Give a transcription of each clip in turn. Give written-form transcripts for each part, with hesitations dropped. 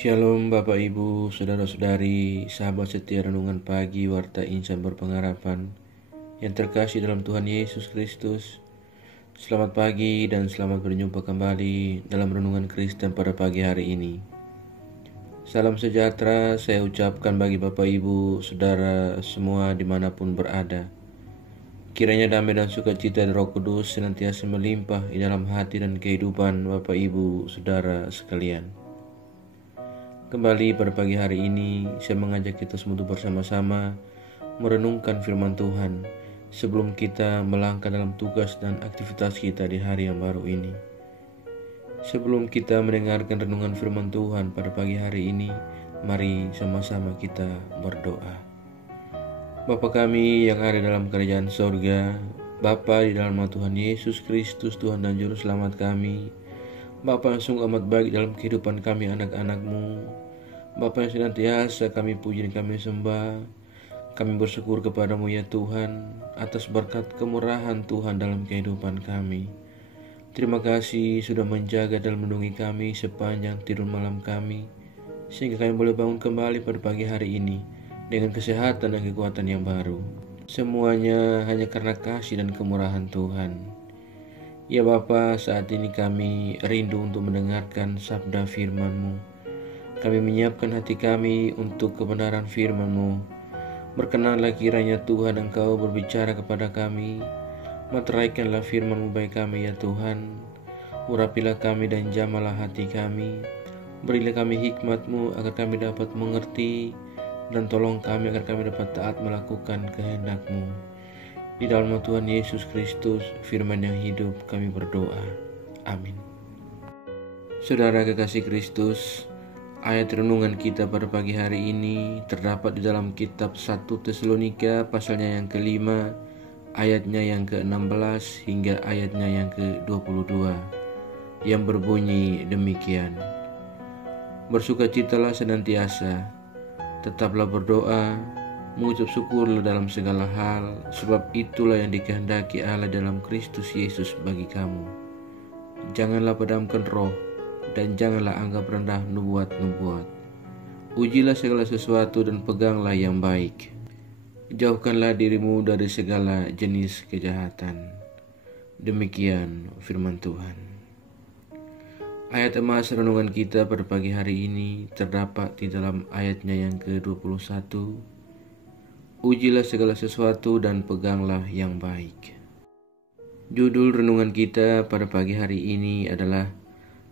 Shalom Bapak Ibu, Saudara-saudari, sahabat setia renungan pagi Warta Insan Berpengharapan yang terkasih dalam Tuhan Yesus Kristus. Selamat pagi dan selamat berjumpa kembali dalam renungan Kristen pada pagi hari ini. Salam sejahtera saya ucapkan bagi Bapak Ibu, Saudara semua dimanapun berada. Kiranya damai dan sukacita dari Roh Kudus senantiasa melimpah di dalam hati dan kehidupan Bapak Ibu, Saudara sekalian. Kembali pada pagi hari ini, saya mengajak kita semua untuk bersama-sama merenungkan firman Tuhan sebelum kita melangkah dalam tugas dan aktivitas kita di hari yang baru ini. Sebelum kita mendengarkan renungan firman Tuhan pada pagi hari ini, mari sama-sama kita berdoa. Bapa kami yang ada dalam kerajaan sorga, Bapa di dalam nama Tuhan Yesus Kristus, Tuhan dan Juru Selamat kami, Bapa yang sungguh amat baik dalam kehidupan kami anak-anak-Mu, Bapa yang senantiasa kami puji dan kami sembah. Kami bersyukur kepadamu ya Tuhan atas berkat kemurahan Tuhan dalam kehidupan kami. Terima kasih sudah menjaga dan melindungi kami sepanjang tidur malam kami, sehingga kami boleh bangun kembali pada pagi hari ini dengan kesehatan dan kekuatan yang baru. Semuanya hanya karena kasih dan kemurahan Tuhan. Ya Bapa, saat ini kami rindu untuk mendengarkan sabda firman-Mu. Kami menyiapkan hati kami untuk kebenaran firman-Mu. Berkenanlah kiranya Tuhan Engkau berbicara kepada kami. Materaikanlah firman-Mu bagi kami ya Tuhan. Urapilah kami dan jamalah hati kami. Berilah kami hikmat-Mu agar kami dapat mengerti, dan tolong kami agar kami dapat taat melakukan kehendak-Mu. Di dalam nama Tuhan Yesus Kristus, firman yang hidup, kami berdoa. Amin. Saudara kekasih Kristus, ayat renungan kita pada pagi hari ini terdapat di dalam kitab 1 Tesalonika pasalnya yang kelima, ayatnya yang ke-16 hingga ayatnya yang ke-22, yang berbunyi demikian. Bersukacitalah senantiasa, tetaplah berdoa, mengucap syukurlah dalam segala hal, sebab itulah yang dikehendaki Allah dalam Kristus Yesus bagi kamu. Janganlah padamkan roh, dan janganlah anggap rendah nubuat-nubuat. Ujilah segala sesuatu dan peganglah yang baik. Jauhkanlah dirimu dari segala jenis kejahatan. Demikian firman Tuhan. Ayat emas renungan kita pada pagi hari ini terdapat di dalam ayatnya yang ke-21. Ujilah segala sesuatu dan peganglah yang baik. Judul renungan kita pada pagi hari ini adalah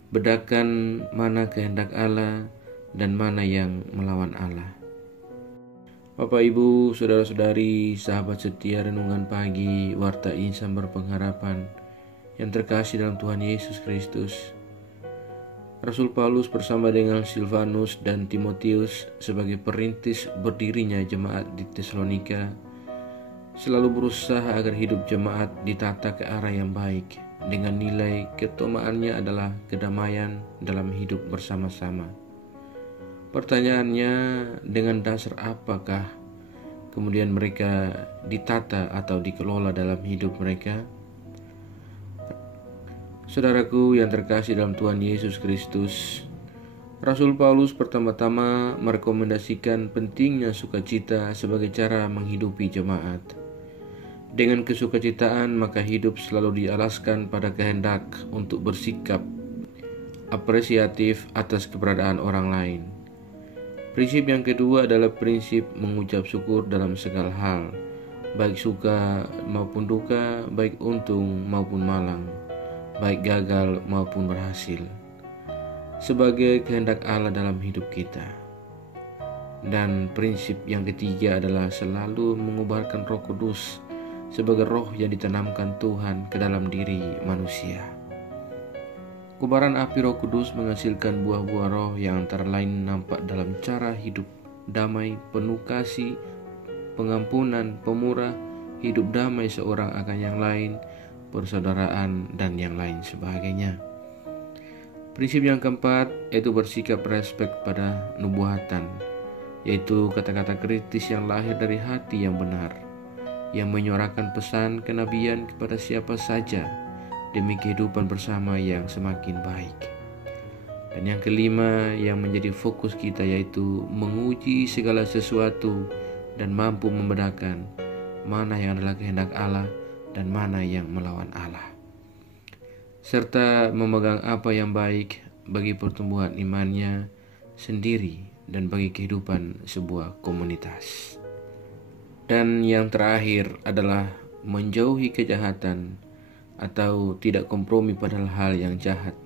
bedakan mana kehendak Allah dan mana yang melawan Allah. Bapak Ibu, Saudara-saudari, sahabat setia renungan pagi Warta Insan Berpengharapan yang terkasih dalam Tuhan Yesus Kristus. Rasul Paulus bersama dengan Silvanus dan Timotius sebagai perintis berdirinya jemaat di Tesalonika selalu berusaha agar hidup jemaat ditata ke arah yang baik, dengan nilai keutamaannya adalah kedamaian dalam hidup bersama-sama. Pertanyaannya, dengan dasar apakah kemudian mereka ditata atau dikelola dalam hidup mereka? Saudaraku yang terkasih dalam Tuhan Yesus Kristus, Rasul Paulus pertama-tama merekomendasikan pentingnya sukacita sebagai cara menghidupi jemaat. Dengan kesukacitaan maka hidup selalu dialaskan pada kehendak untuk bersikap apresiatif atas keberadaan orang lain. Prinsip yang kedua adalah prinsip mengucap syukur dalam segala hal, baik suka maupun duka, baik untung maupun malang, baik gagal maupun berhasil, sebagai kehendak Allah dalam hidup kita. Dan prinsip yang ketiga adalah selalu mengubarkan Roh Kudus sebagai roh yang ditanamkan Tuhan ke dalam diri manusia. Kobaran api Roh Kudus menghasilkan buah-buah roh yang antara lain nampak dalam cara hidup damai, penuh kasih, pengampunan, pemurah, hidup damai seorang akan yang lain, persaudaraan, dan yang lain sebagainya. Prinsip yang keempat yaitu bersikap respek pada nubuatan, yaitu kata-kata kritis yang lahir dari hati yang benar, yang menyuarakan pesan kenabian kepada siapa saja demi kehidupan bersama yang semakin baik. Dan yang kelima yang menjadi fokus kita yaitu menguji segala sesuatu dan mampu membedakan mana yang adalah kehendak Allah dan mana yang melawan Allah. Serta memegang apa yang baik bagi pertumbuhan imannya sendiri dan bagi kehidupan sebuah komunitas. Dan yang terakhir adalah menjauhi kejahatan atau tidak kompromi pada hal yang jahat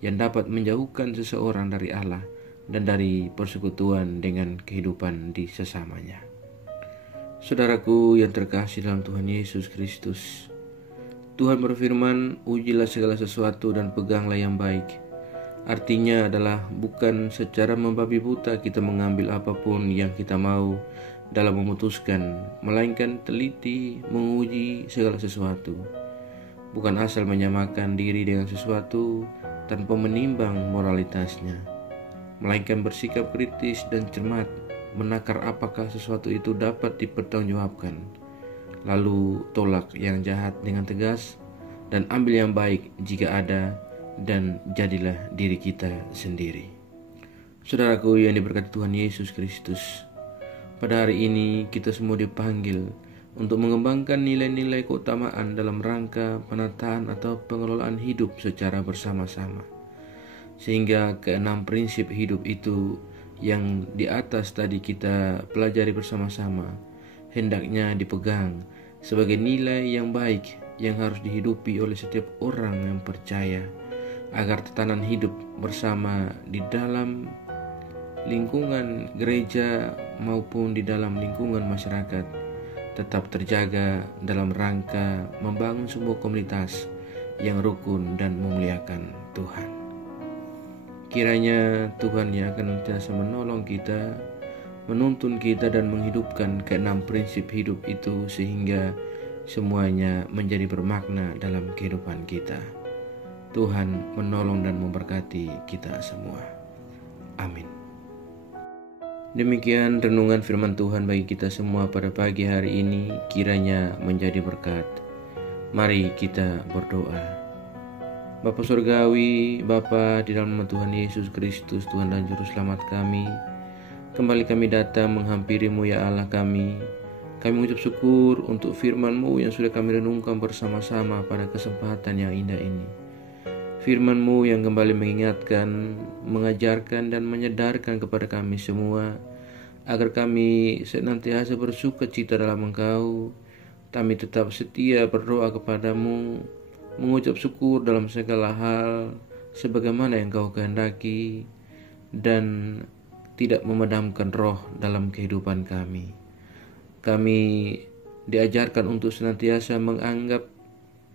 yang dapat menjauhkan seseorang dari Allah dan dari persekutuan dengan kehidupan di sesamanya. Saudaraku yang terkasih dalam Tuhan Yesus Kristus, Tuhan berfirman, ujilah segala sesuatu dan peganglah yang baik. Artinya adalah bukan secara membabi buta kita mengambil apapun yang kita mau dalam memutuskan, melainkan teliti menguji segala sesuatu. Bukan asal menyamakan diri dengan sesuatu tanpa menimbang moralitasnya, melainkan bersikap kritis dan cermat, menakar apakah sesuatu itu dapat dipertanggungjawabkan, lalu tolak yang jahat dengan tegas dan ambil yang baik jika ada, dan jadilah diri kita sendiri. Saudaraku yang diberkati Tuhan Yesus Kristus, pada hari ini kita semua dipanggil untuk mengembangkan nilai-nilai keutamaan dalam rangka penataan atau pengelolaan hidup secara bersama-sama. Sehingga keenam prinsip hidup itu yang di atas tadi kita pelajari bersama-sama hendaknya dipegang sebagai nilai yang baik yang harus dihidupi oleh setiap orang yang percaya, agar tatanan hidup bersama di dalam lingkungan gereja maupun di dalam lingkungan masyarakat tetap terjaga dalam rangka membangun sebuah komunitas yang rukun dan memuliakan Tuhan. Kiranya Tuhan yang akan senantiasa menolong kita, menuntun kita dan menghidupkan keenam prinsip hidup itu sehingga semuanya menjadi bermakna dalam kehidupan kita. Tuhan menolong dan memberkati kita semua. Amin. Demikian renungan firman Tuhan bagi kita semua pada pagi hari ini, kiranya menjadi berkat. Mari kita berdoa. Bapa Surgawi, Bapa di dalam nama Tuhan Yesus Kristus, Tuhan dan Juru Selamat kami, kembali kami datang menghampiri-Mu ya Allah kami. Kami mengucap syukur untuk firman-Mu yang sudah kami renungkan bersama-sama pada kesempatan yang indah ini. Firman-Mu yang kembali mengingatkan, mengajarkan dan menyadarkan kepada kami semua agar kami senantiasa bersuka cita dalam Engkau. Kami tetap setia berdoa kepadamu, mengucap syukur dalam segala hal sebagaimana yang Engkau kehendaki, dan tidak memadamkan roh dalam kehidupan kami. Kami diajarkan untuk senantiasa menganggap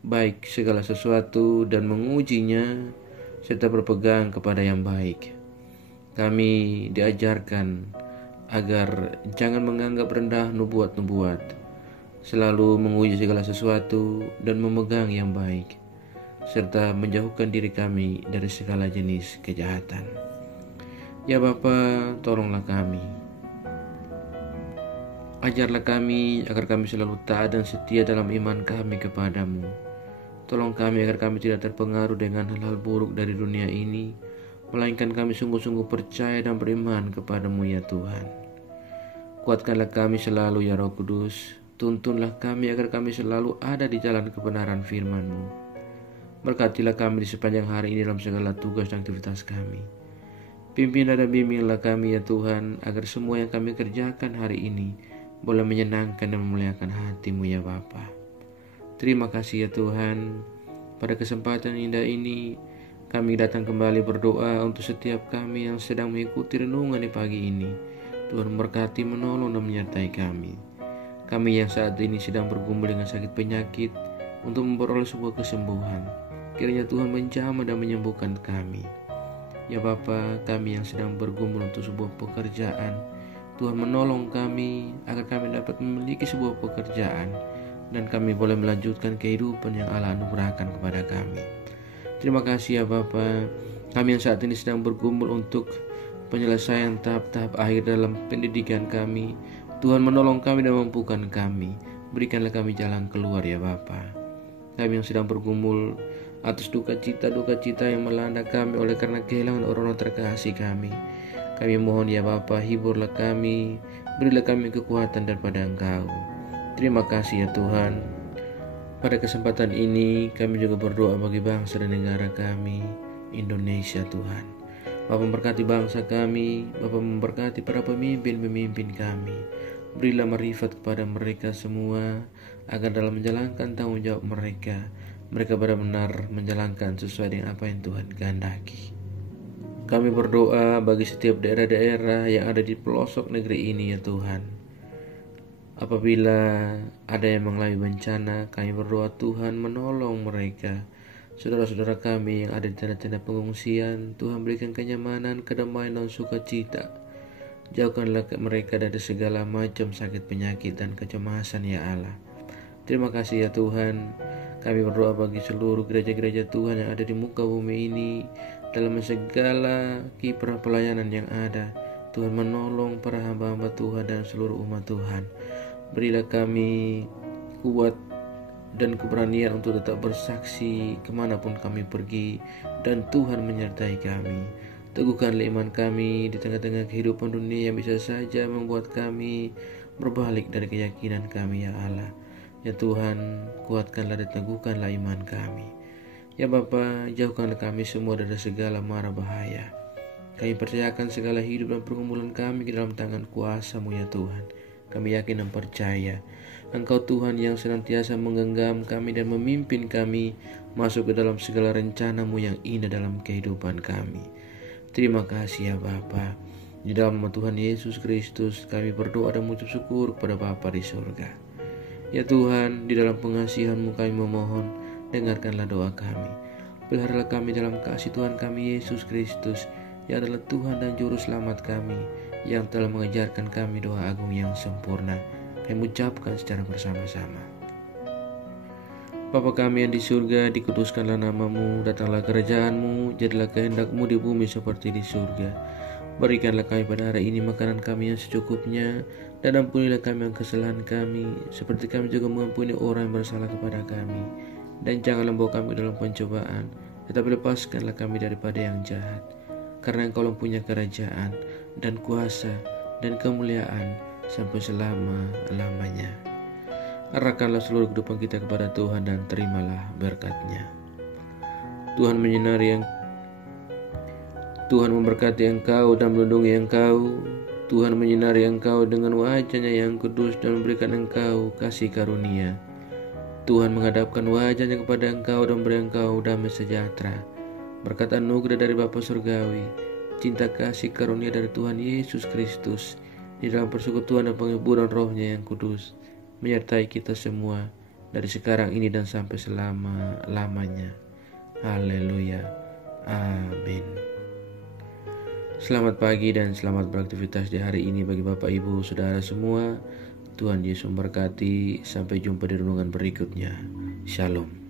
baik segala sesuatu dan mengujinya serta berpegang kepada yang baik. Kami diajarkan agar jangan menganggap rendah nubuat-nubuat, selalu menguji segala sesuatu dan memegang yang baik, serta menjauhkan diri kami dari segala jenis kejahatan. Ya Bapa, tolonglah kami. Ajarlah kami agar kami selalu taat dan setia dalam iman kami kepadamu. Tolong kami agar kami tidak terpengaruh dengan hal-hal buruk dari dunia ini, melainkan kami sungguh-sungguh percaya dan beriman kepadamu ya Tuhan. Kuatkanlah kami selalu ya Roh Kudus. Tuntunlah kami agar kami selalu ada di jalan kebenaran firman-Mu. Berkatilah kami di sepanjang hari ini dalam segala tugas dan aktivitas kami. Pimpinlah dan bimbinglah kami ya Tuhan, agar semua yang kami kerjakan hari ini boleh menyenangkan dan memuliakan hati-Mu ya Bapa. Terima kasih ya Tuhan. Pada kesempatan indah ini kami datang kembali berdoa untuk setiap kami yang sedang mengikuti renungan di pagi ini. Tuhan berkati, menolong dan menyertai kami. Kami yang saat ini sedang bergumul dengan sakit penyakit untuk memperoleh sebuah kesembuhan. Kiranya Tuhan menjamah dan menyembuhkan kami. Ya Bapa, kami yang sedang bergumul untuk sebuah pekerjaan, Tuhan menolong kami agar kami dapat memiliki sebuah pekerjaan dan kami boleh melanjutkan kehidupan yang Allah anugerahkan kepada kami. Terima kasih ya Bapa. Kami yang saat ini sedang bergumul untuk penyelesaian tahap-tahap akhir dalam pendidikan kami, Tuhan menolong kami dan mampukan kami. Berikanlah kami jalan keluar ya Bapa. Kami yang sedang bergumul atas duka cita yang melanda kami oleh karena kehilangan orang-orang terkasih kami. Kami mohon ya Bapa, hiburlah kami, berilah kami kekuatan daripada Engkau. Terima kasih ya Tuhan. Pada kesempatan ini kami juga berdoa bagi bangsa dan negara kami, Indonesia Tuhan. Bapa memberkati bangsa kami, Bapa memberkati para pemimpin kami. Berilah marifat kepada mereka semua, agar dalam menjalankan tanggung jawab mereka benar-benar menjalankan sesuai dengan apa yang Tuhan kehendaki. Kami berdoa bagi setiap daerah-daerah yang ada di pelosok negeri ini ya Tuhan. Apabila ada yang mengalami bencana, kami berdoa Tuhan menolong mereka. Saudara-saudara kami yang ada di tenda-tenda pengungsian, Tuhan berikan kenyamanan, kedamaian dan sukacita. Jauhkanlah mereka dari segala macam sakit penyakit dan kecemasan ya Allah. Terima kasih ya Tuhan. Kami berdoa bagi seluruh gereja-gereja Tuhan yang ada di muka bumi ini. Dalam segala kiprah pelayanan yang ada, Tuhan menolong para hamba-hamba Tuhan dan seluruh umat Tuhan. Berilah kami kuat dan keberanian untuk tetap bersaksi kemanapun kami pergi, dan Tuhan menyertai kami. Teguhkanlah iman kami di tengah-tengah kehidupan dunia yang bisa saja membuat kami berbalik dari keyakinan kami ya Allah. Ya Tuhan, kuatkanlah dan teguhkanlah iman kami. Ya Bapa, jauhkanlah kami semua dari segala mara bahaya. Kami percayakan segala hidup dan pergumulan kami ke dalam tangan kuasa-Mu ya Tuhan. Kami yakin dan percaya Engkau Tuhan yang senantiasa menggenggam kami dan memimpin kami masuk ke dalam segala rencana-Mu yang indah dalam kehidupan kami. Terima kasih ya Bapa. Di dalam nama Tuhan Yesus Kristus kami berdoa dan mengucap syukur kepada Bapa di surga. Ya Tuhan, di dalam pengasihan-Mu kami memohon, dengarkanlah doa kami. Peliharalah kami dalam kasih Tuhan kami Yesus Kristus, yang adalah Tuhan dan Juru Selamat kami, yang telah mengajarkan kami doa agung yang sempurna. Kami ucapkan secara bersama-sama. Bapa kami yang di surga, dikuduskanlah nama-Mu, datanglah kerajaan-Mu, jadilah kehendak-Mu di bumi seperti di surga. Berikanlah kami pada hari ini makanan kami yang secukupnya, dan ampunilah kami yang kesalahan kami, seperti kami juga mengampuni orang yang bersalah kepada kami. Dan janganlah bawa kami ke dalam pencobaan, tetapi lepaskanlah kami daripada yang jahat. Karena Engkau punya kerajaan, dan kuasa, dan kemuliaan, sampai selama-lamanya. Arahkanlah seluruh kehidupan kita kepada Tuhan, dan terimalah berkat-Nya. Tuhan memberkati engkau dan melindungi engkau. Tuhan menyinari engkau dengan wajah-Nya yang kudus dan memberikan engkau kasih karunia. Tuhan menghadapkan wajah-Nya kepada engkau dan memberi engkau damai sejahtera. Berkat anugerah dari Bapa Surgawi, cinta kasih karunia dari Tuhan Yesus Kristus, di dalam persekutuan dan penghiburan Roh-Nya yang kudus, menyertai kita semua dari sekarang ini dan sampai selama-lamanya. Haleluya. Amin. Selamat pagi dan selamat beraktivitas di hari ini bagi Bapak Ibu Saudara semua. Tuhan Yesus memberkati. Sampai jumpa di renungan berikutnya. Shalom.